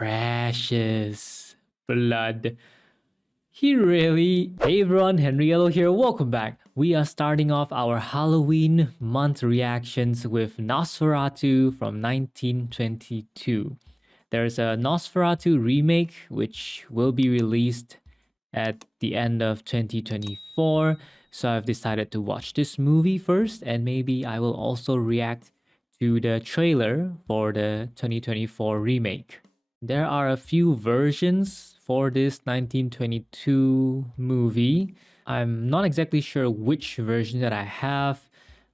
precious blood. He really... Hey everyone, Henriello here, welcome back. We are starting off our Halloween month reactions with Nosferatu from 1922. There's a Nosferatu remake which will be released at the end of 2024. So I've decided to watch this movie first, and maybe I will also react to the trailer for the 2024 remake. There are a few versions for this 1922 movie. I'm not exactly sure which version that I have,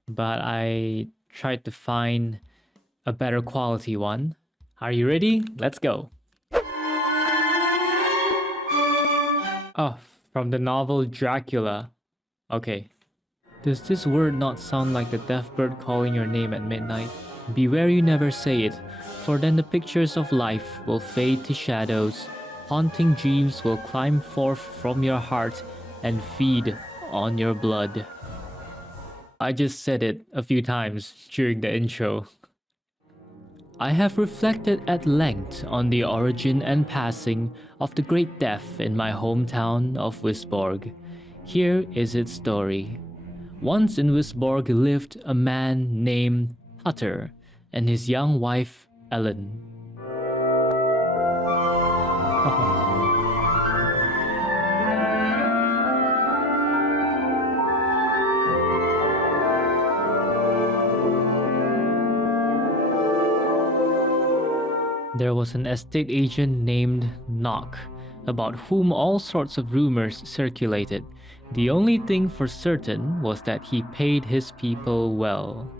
but I tried to find a better quality one. Are you ready? Let's go. Oh, from the novel Dracula. Okay. Does this word not sound like the deaf bird calling your name at midnight? Beware you never say it, for then the pictures of life will fade to shadows. Haunting dreams will climb forth from your heart and feed on your blood. I just said it a few times during the intro. I have reflected at length on the origin and passing of the Great Death in my hometown of Wisborg. Here is its story. Once in Wisborg lived a man named Hutter and his young wife Ellen. There was an estate agent named Knock, about whom all sorts of rumors circulated. The only thing for certain was that he paid his people well.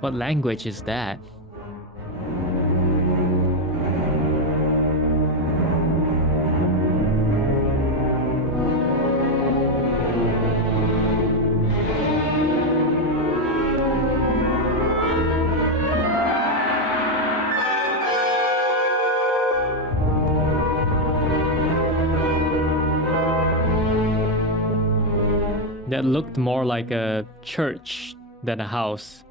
What language is that? That looked more like a church than a house.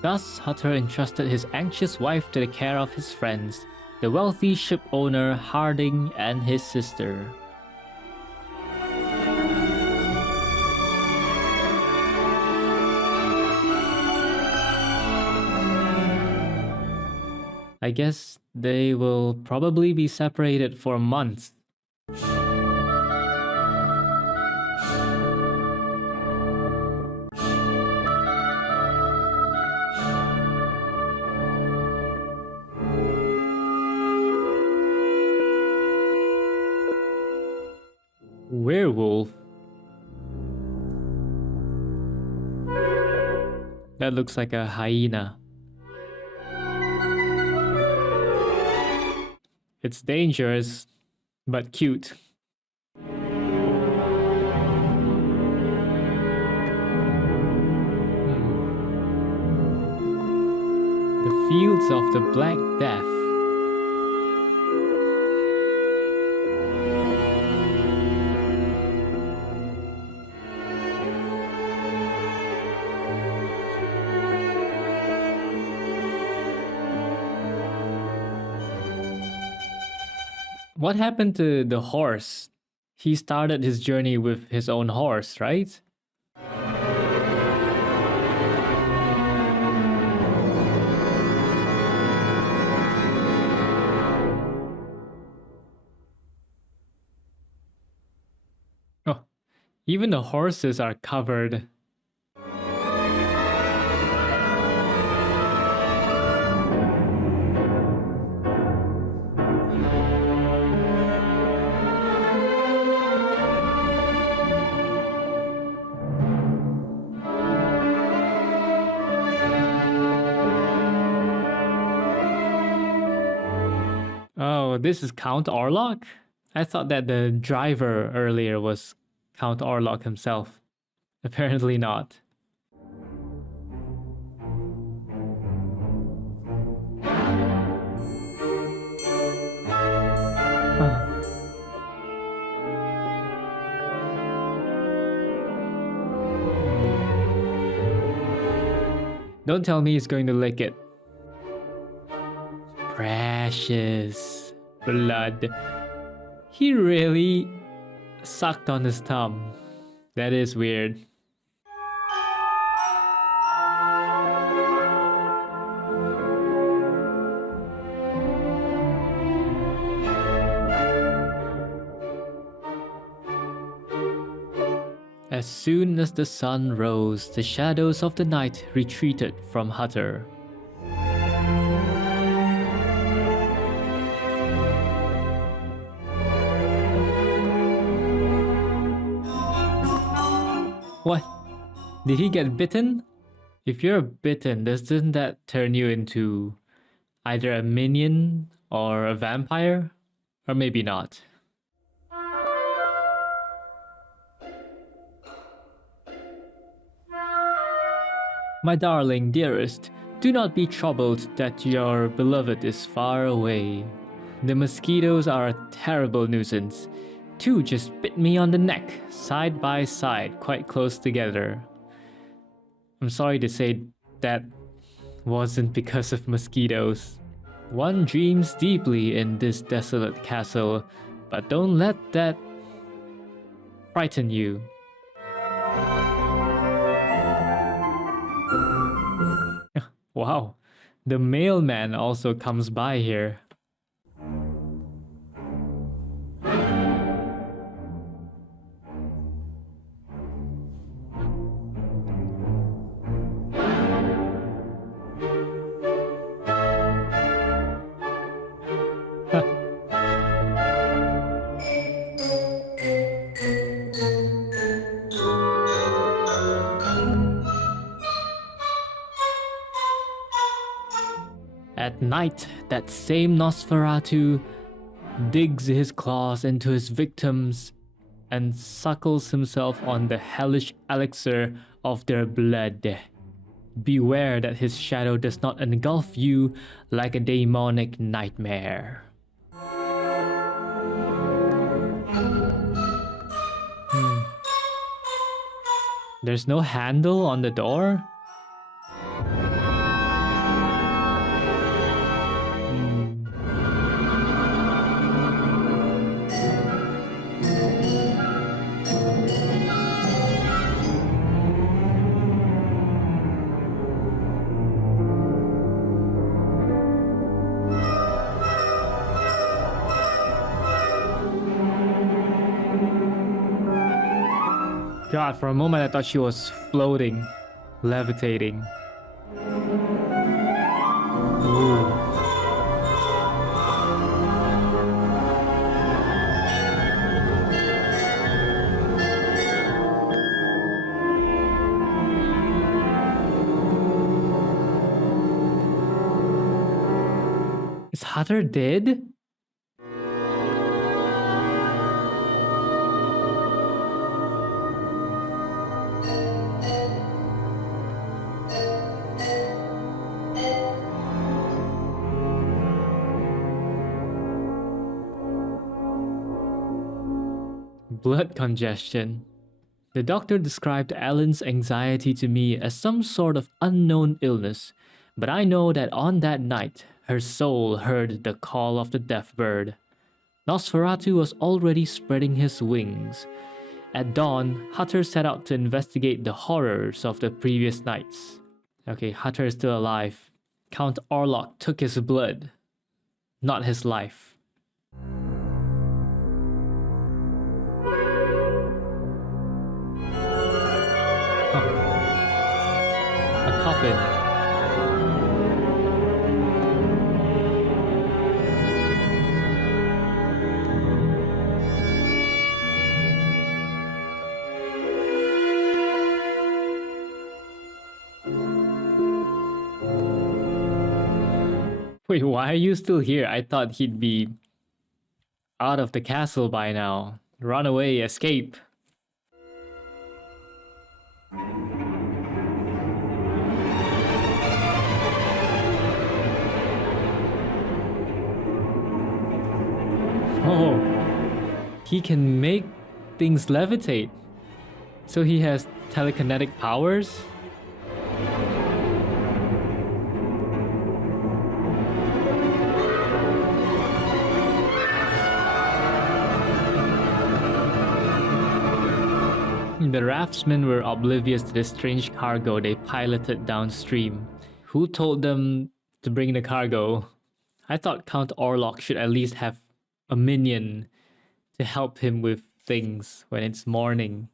Thus, Hutter entrusted his anxious wife to the care of his friends, the wealthy ship owner Harding and his sister. I guess they will probably be separated for months. Werewolf? That looks like a hyena. It's dangerous, but cute. The Fields of the Black Death. What happened to the horse? He started his journey with his own horse, right? Oh, even the horses are covered. Oh, this is Count Orlok? I thought that the driver earlier was Count Orlok himself. Apparently not. Don't tell me he's going to lick it. Precious blood. He really sucked on his thumb. That is weird. As soon as the sun rose, the shadows of the night retreated from Hutter. What? Did he get bitten? If you're bitten, doesn't that turn you into either a minion or a vampire? Or maybe not. My darling, dearest, do not be troubled that your beloved is far away. The mosquitoes are a terrible nuisance. Two just bit me on the neck, side by side, quite close together. I'm sorry to say that wasn't because of mosquitoes. One dreams deeply in this desolate castle, but don't let that frighten you. Wow, the mailman also comes by here. At night, that same Nosferatu digs his claws into his victims and suckles himself on the hellish elixir of their blood. Beware that his shadow does not engulf you like a demonic nightmare. There's no handle on the door? God, for a moment I thought she was floating, levitating. Ooh. Is Hutter dead? Blood congestion. The doctor described Ellen's anxiety to me as some sort of unknown illness, but I know that on that night, her soul heard the call of the death bird. Nosferatu was already spreading his wings. At dawn, Hutter set out to investigate the horrors of the previous nights. Okay, Hutter is still alive. Count Orlok took his blood, not his life. A coffin. Wait, why are you still here? I thought he'd be out of the castle by now. Run away, escape. Oh, he can make things levitate. So he has telekinetic powers? The raftsmen were oblivious to the strange cargo they piloted downstream. Who told them to bring the cargo? I thought Count Orlok should at least have a minion to help him with things when it's morning.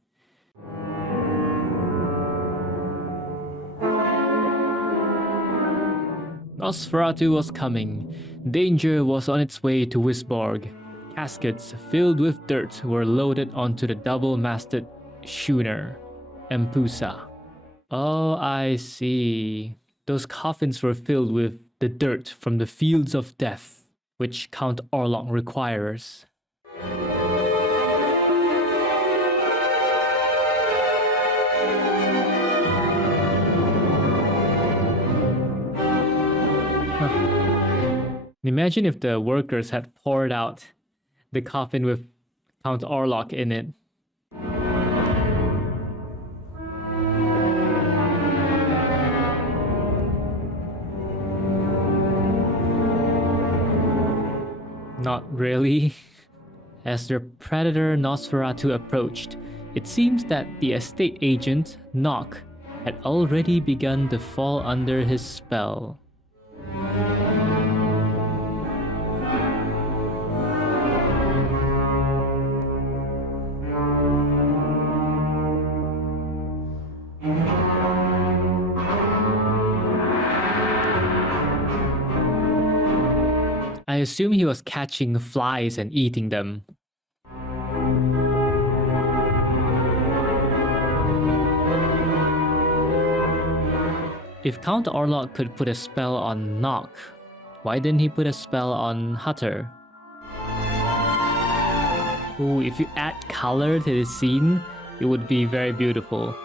Nosferatu was coming. Danger was on its way to Wisborg. Caskets filled with dirt were loaded onto the double-masted schooner, Empusa. Oh, I see. Those coffins were filled with the dirt from the fields of death, which Count Orlok requires. Imagine if the workers had poured out the coffin with Count Orlok in it. Not really. As the predator Nosferatu approached, it seems that the estate agent, Nock, had already begun to fall under his spell. I assume he was catching flies and eating them. If Count Orlok could put a spell on Nock, why didn't he put a spell on Hutter? Ooh, if you add color to the scene, it would be very beautiful.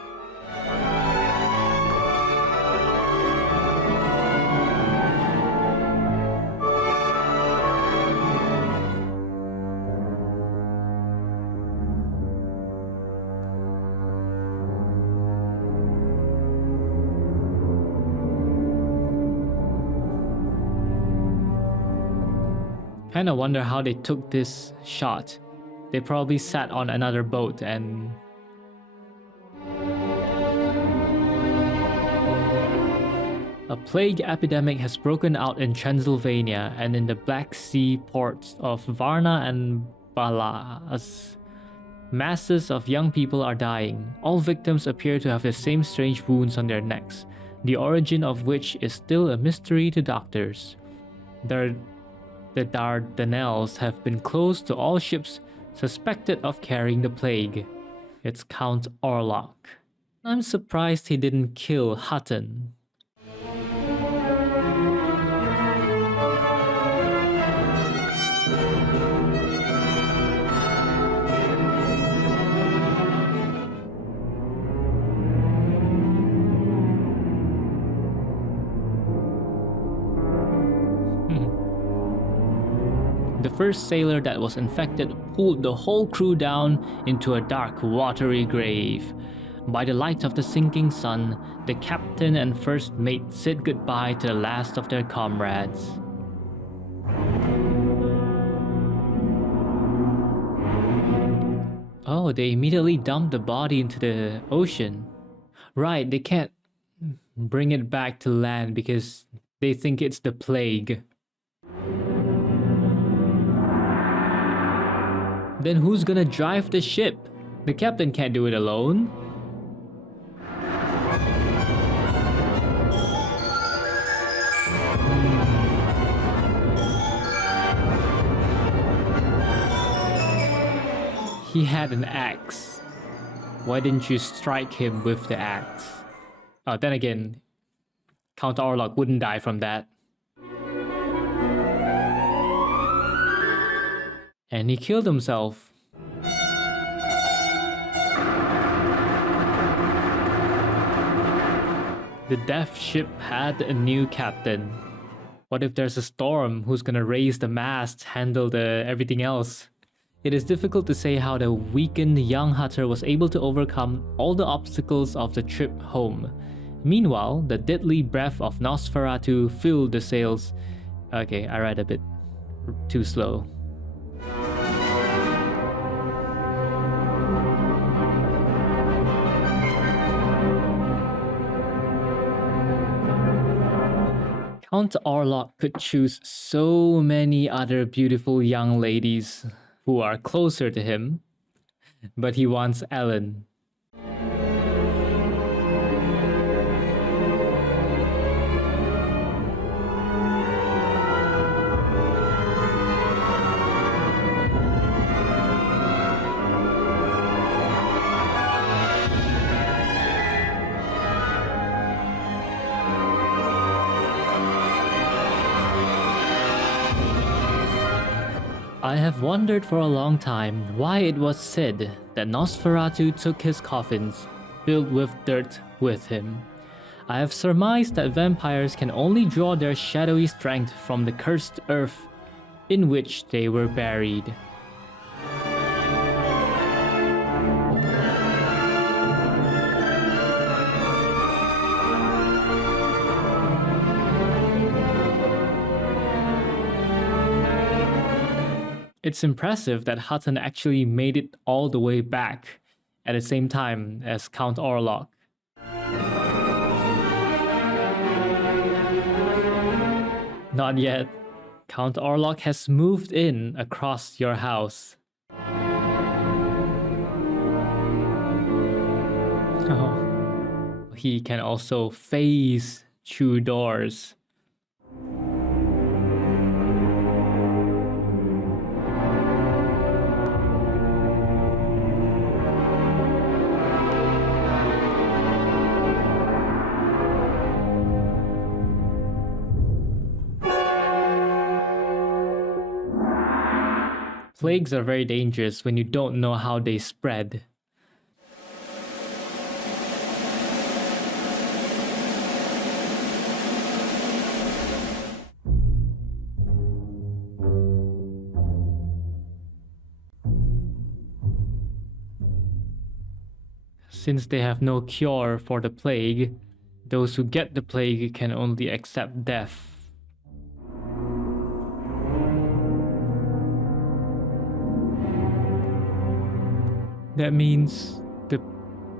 Kinda wonder how they took this shot. They probably sat on another boat and... A plague epidemic has broken out in Transylvania and in the Black Sea ports of Varna and Balas. Masses of young people are dying. All victims appear to have the same strange wounds on their necks, the origin of which is still a mystery to doctors. The Dardanelles have been closed to all ships suspected of carrying the plague. It's Count Orlok. I'm surprised he didn't kill Hutton. The first sailor that was infected pulled the whole crew down into a dark, watery grave. By the light of the sinking sun, the captain and first mate said goodbye to the last of their comrades. Oh, they immediately dumped the body into the ocean. Right, they can't bring it back to land because they think it's the plague. Then who's gonna drive the ship? The captain can't do it alone. He had an axe. Why didn't you strike him with the axe? Oh, then again, Count Orlok wouldn't die from that. And he killed himself. The death ship had a new captain. What if there's a storm? Who's gonna raise the mast, handle everything else? It is difficult to say how the weakened young Hutter was able to overcome all the obstacles of the trip home. Meanwhile, the deadly breath of Nosferatu filled the sails. Okay, I read a bit too slow. Count Orlok could choose so many other beautiful young ladies who are closer to him, but he wants Ellen. I have wondered for a long time why it was said that Nosferatu took his coffins filled with dirt with him. I have surmised that vampires can only draw their shadowy strength from the cursed earth in which they were buried. It's impressive that Hutton actually made it all the way back at the same time as Count Orlok. Not yet. Count Orlok has moved in across your house. Oh. He can also phase through doors. Plagues are very dangerous when you don't know how they spread. Since they have no cure for the plague, those who get the plague can only accept death. That means the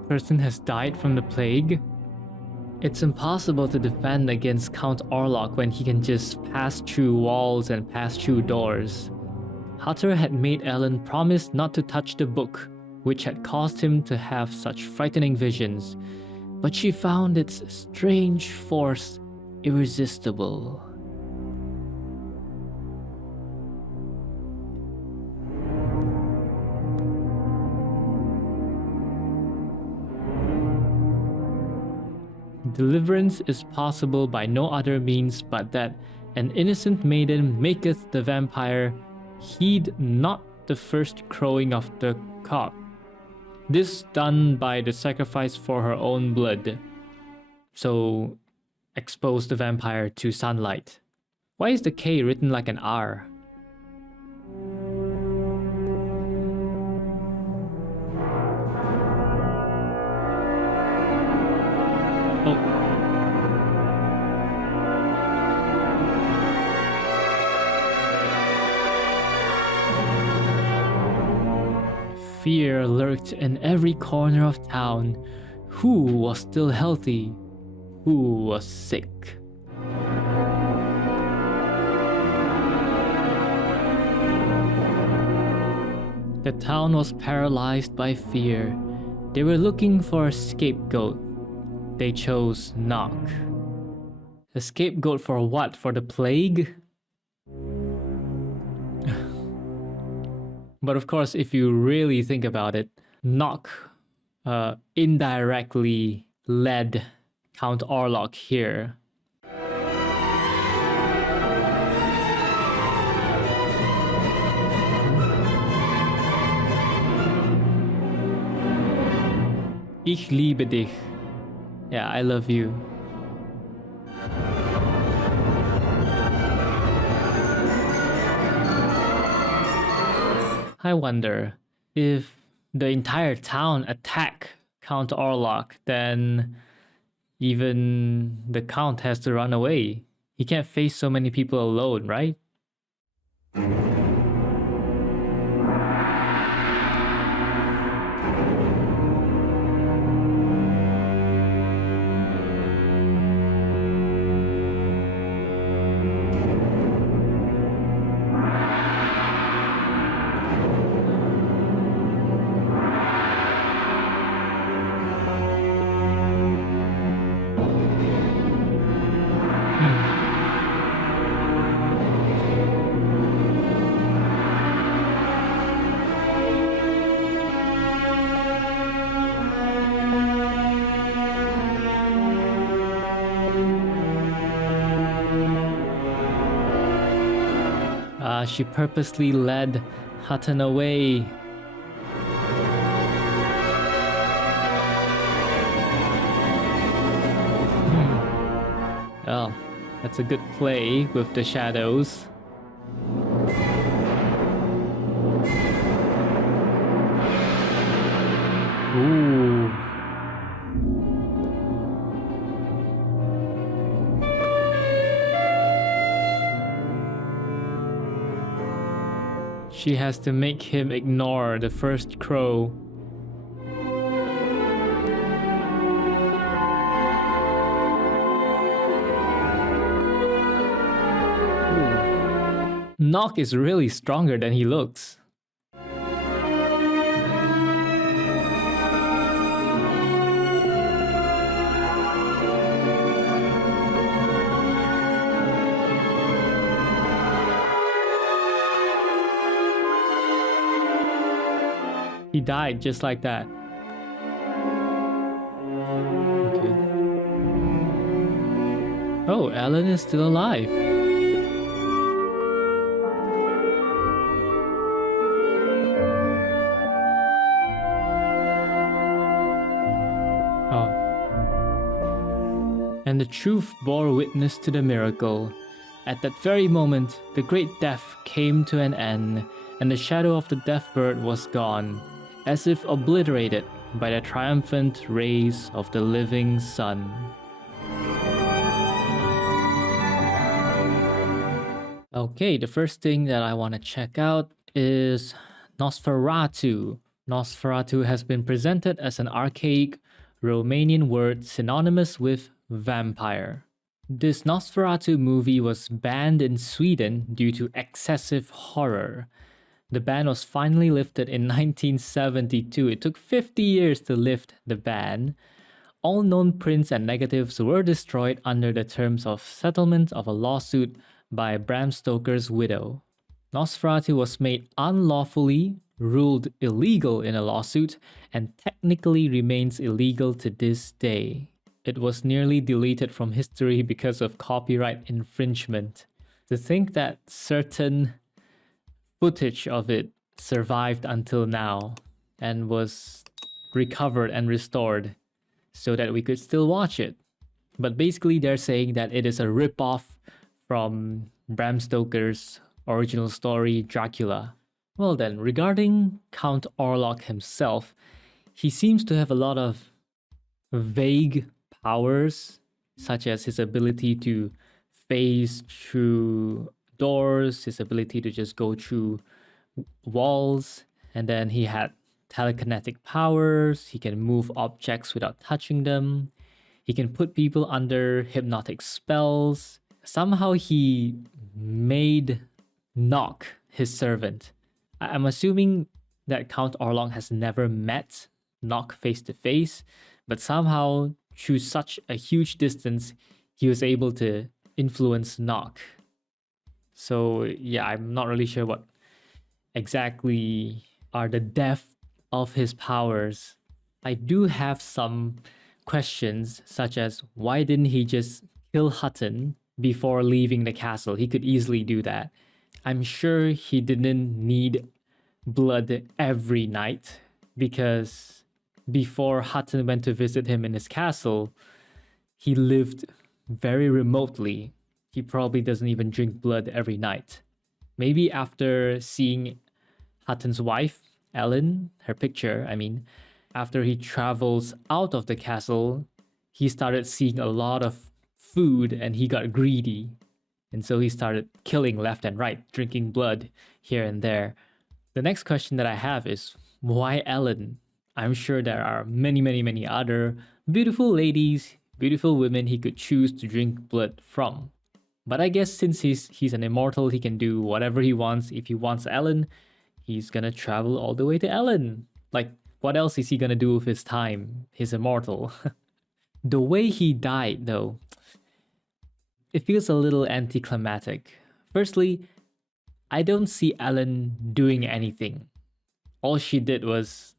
person has died from the plague? It's impossible to defend against Count Orlok when he can just pass through walls and pass through doors. Hutter had made Ellen promise not to touch the book, which had caused him to have such frightening visions, but she found its strange force irresistible. Deliverance is possible by no other means but that an innocent maiden maketh the vampire heed not the first crowing of the cock. This done by the sacrifice for her own blood. So, expose the vampire to sunlight. Why is the K written like an R? Fear lurked in every corner of town. Who was still healthy? Who was sick? The town was paralyzed by fear. They were looking for a scapegoat. They chose Knock. A scapegoat for what? For the plague? But of course, if you really think about it, Knock indirectly led Count Orlok here. Ich liebe dich. Yeah, I love you. I wonder if the entire town attack Count Orlok, then even the Count has to run away. He can't face so many people alone, right? She purposely led Hutton away. Oh, that's a good play with the shadows. Ooh. She has to make him ignore the first crow. Nock is really stronger than he looks. He died just like that. Okay. Oh, Ellen is still alive. Oh. And the truth bore witness to the miracle. At that very moment, the great death came to an end, and the shadow of the death bird was gone, as if obliterated by the triumphant rays of the living sun. Okay, the first thing that I want to check out is Nosferatu. Nosferatu has been presented as an archaic Romanian word synonymous with vampire. This Nosferatu movie was banned in Sweden due to excessive horror. The ban was finally lifted in 1972. It took 50 years to lift the ban. All known prints and negatives were destroyed under the terms of settlement of a lawsuit by Bram Stoker's widow. Nosferatu was made unlawfully, ruled illegal in a lawsuit, and technically remains illegal to this day. It was nearly deleted from history because of copyright infringement. To think that certain footage of it survived until now and was recovered and restored so that we could still watch it. But basically they're saying that it is a rip-off from Bram Stoker's original story, Dracula. Well then, regarding Count Orlok himself, he seems to have a lot of vague powers, such as his ability to phase through doors, his ability to just go through walls, and then he had telekinetic powers. He can move objects without touching them. He can put people under hypnotic spells. Somehow he made Nock his servant. I'm assuming that Count Orlok has never met Nock face to face, but somehow through such a huge distance, he was able to influence Nock. So yeah, I'm not really sure what exactly are the depth of his powers. I do have some questions, such as why didn't he just kill Hutton before leaving the castle? He could easily do that. I'm sure he didn't need blood every night, because before Hutton went to visit him in his castle, he lived very remotely. He probably doesn't even drink blood every night. Maybe after seeing Hutton's wife, Ellen, her picture, after he travels out of the castle, he started seeing a lot of food and he got greedy. And so he started killing left and right, drinking blood here and there. The next question that I have is, why Ellen? I'm sure there are many, many, many other beautiful ladies, beautiful women he could choose to drink blood from. But I guess since he's an immortal, he can do whatever he wants. If he wants Ellen, he's gonna travel all the way to Ellen. Like, what else is he gonna do with his time? He's immortal. The way he died, though, it feels a little anticlimactic. Firstly, I don't see Ellen doing anything. All she did was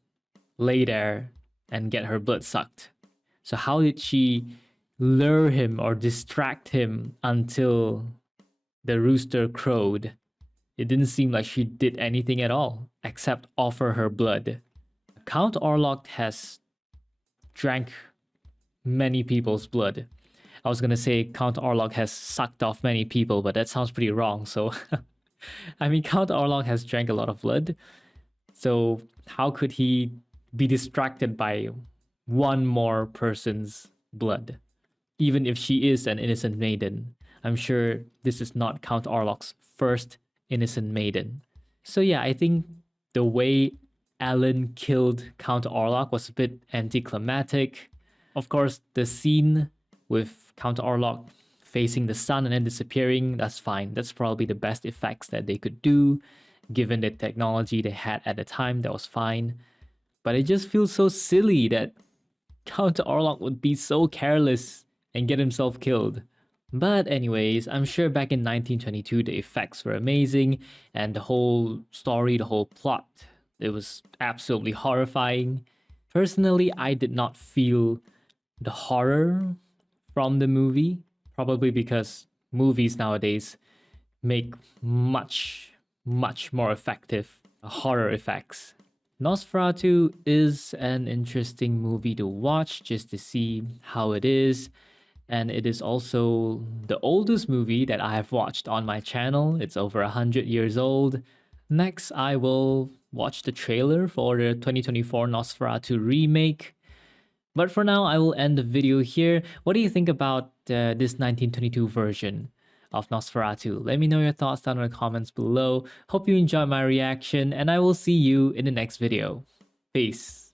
lay there and get her blood sucked. So how did she lure him or distract him until the rooster crowed? It didn't seem like she did anything at all except offer her blood. Count Orlok has drank many people's blood. I was gonna say Count Orlok has sucked off many people, but that sounds pretty wrong. So, I mean, Count Orlok has drank a lot of blood. So, how could he be distracted by one more person's blood? Even if she is an innocent maiden, I'm sure this is not Count Orlok's first innocent maiden. So, yeah, I think the way Alan killed Count Orlok was a bit anticlimactic. Of course, the scene with Count Orlok facing the sun and then disappearing, that's fine. That's probably the best effects that they could do. Given the technology they had at the time, that was fine. But it just feels so silly that Count Orlok would be so careless and get himself killed. But anyways, I'm sure back in 1922 the effects were amazing and the whole story, the whole plot, it was absolutely horrifying. Personally, I did not feel the horror from the movie, probably because movies nowadays make much more effective horror effects. Nosferatu is an interesting movie to watch just to see how it is. And it is also the oldest movie that I have watched on my channel. It's over 100 years old. Next, I will watch the trailer for the 2024 Nosferatu remake. But for now, I will end the video here. What do you think about this 1922 version of Nosferatu? Let me know your thoughts down in the comments below. Hope you enjoyed my reaction, and I will see you in the next video. Peace.